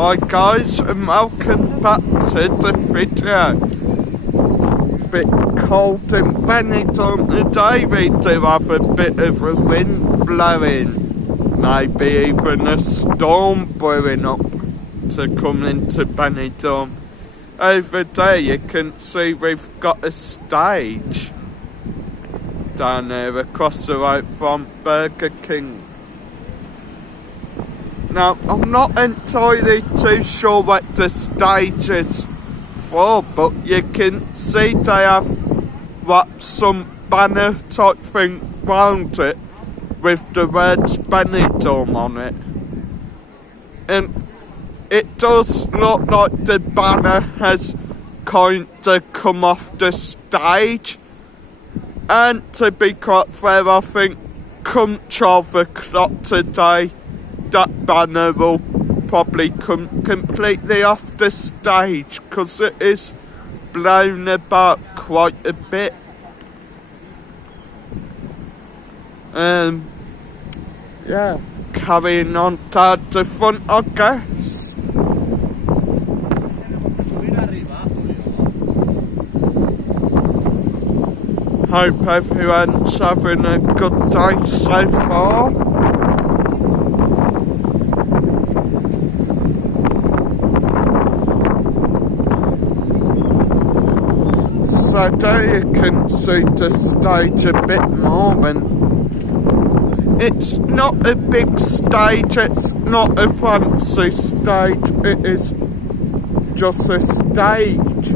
Hi guys, and welcome back to the video. Bit cold in Benidorm today. We do have a bit of a wind blowing, maybe even a storm brewing up to come into Benidorm. Over there you can see we've got a stage down there across the road from Burger King. Now, I'm not entirely too sure what the stage is for, but you can see they have some banner type thing round it with the words Benidorm on it. And it does look like the banner has kind of come off the stage. And to be quite fair, I think come 12 o'clock today, that banner will probably come completely off the stage because it is blown about quite a bit. Yeah, carrying on to the front, I guess. Hope everyone's having a good day so far. So there you can see the stage a bit more, and it's not a big stage, it's not a fancy stage, it is just a stage.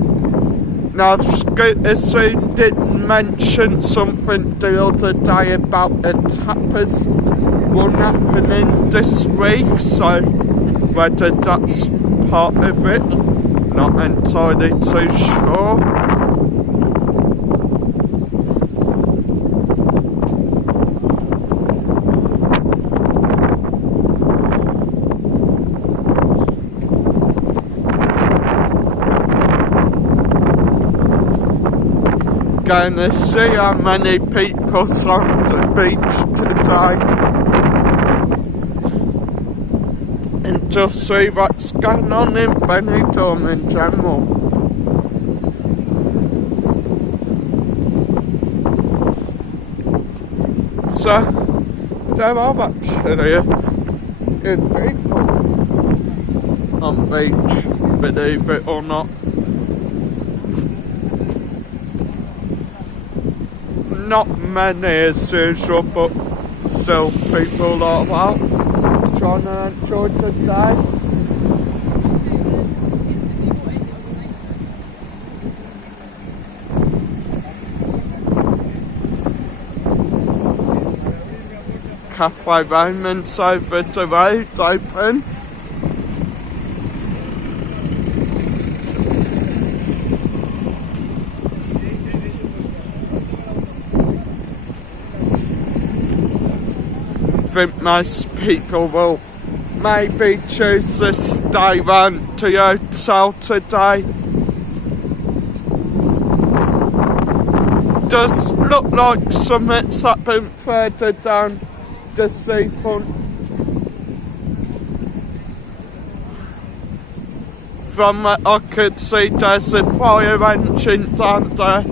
Now Scooter soon did mention something the other day about a tapas one happening this week, so whether that's part of it, not entirely too sure. Going to see how many people's on the beach today and just see what's going on in Benidorm in general. So there are actually a few people on the beach, believe it or not. Not many as usual, but still people are out trying to enjoy the day. Cafe Roman's over the road open. I think most people will maybe choose to stay round the hotel today. Does look like something's happened further down the seafront. From what I could see, there's a fire engine down there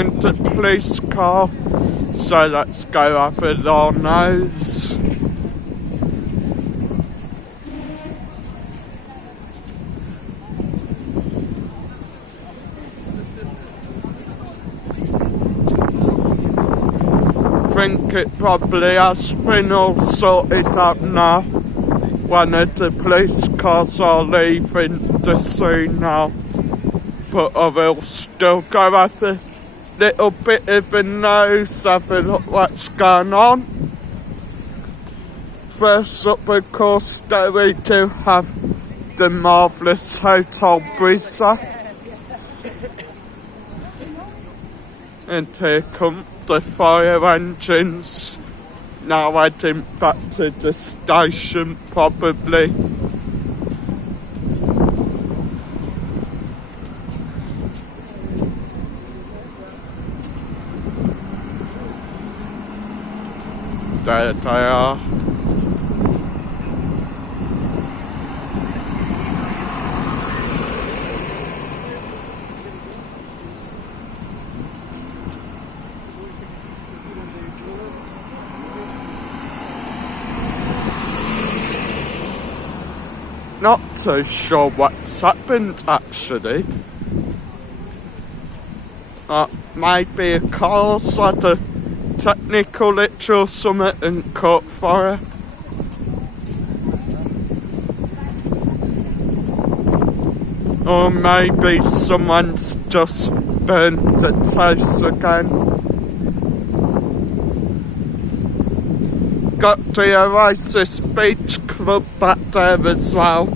and a police car. So let's go have a long nose. I think it probably has been all sorted out now. One of the police cars are leaving the scene now, but I will still go have a little bit of a nose, have a look what's going on. First up, of course, there we do have the marvellous Hotel Brisa. And here come the fire engines, now heading back to the station probably. There they are. not too sure what's happened actually. Maybe a car's had a technical glitch or something and caught fire. Or maybe someone's just burned the house again. Got the Oasis Beach Club back there as well.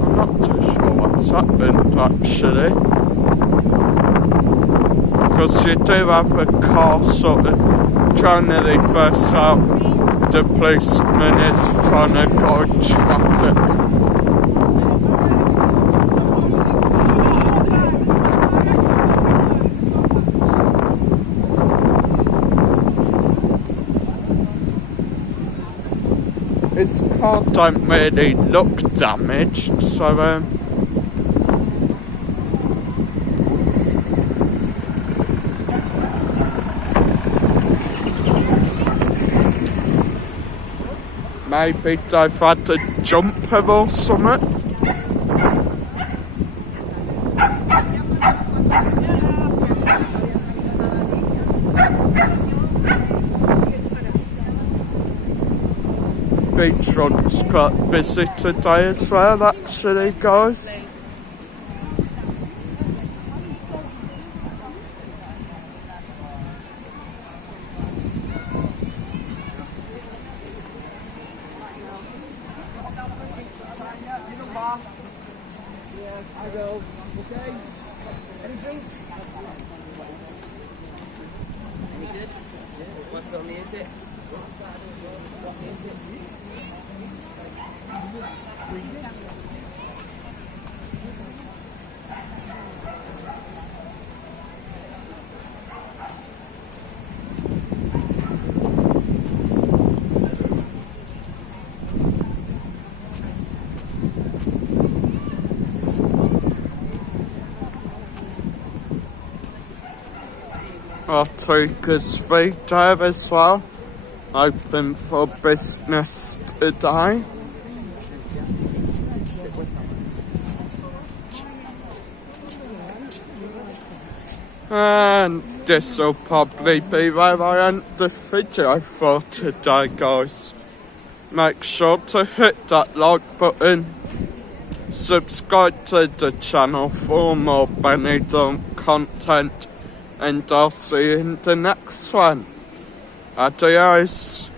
I'm not too sure what's happened actually. Because you do have a car sort of trying to reverse out. The policeman is trying to guide traffic. His car don't really look damaged, so maybe they've had a jumper or something. Beachfront's quite busy today as well actually, guys. I will. Okay. Any drinks? Any good? What's on music? Our Tweakers Free Drive as well, open for business today. And this will probably be where I end the video for today, guys. Make sure to hit that like button, subscribe to the channel for more Benidorm content, and I'll see you in the next one. Adios.